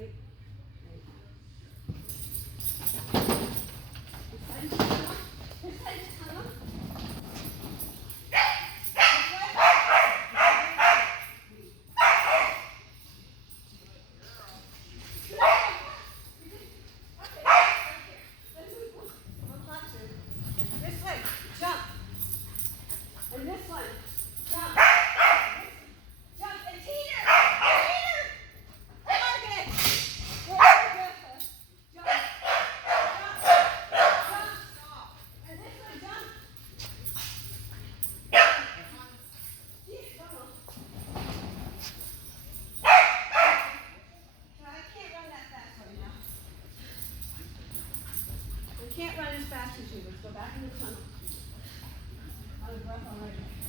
Wait. This side is tunnel. This side is tunnel. This way, jump. And this one, jump. Jump and teeter. Teeter. Target. Very good. Jump. Jump. Jump. And this one, jump. Jeez, tunnel. So I can't run that fast right now. I can't run as fast as you. Let's go back in the tunnel. Out of breath already.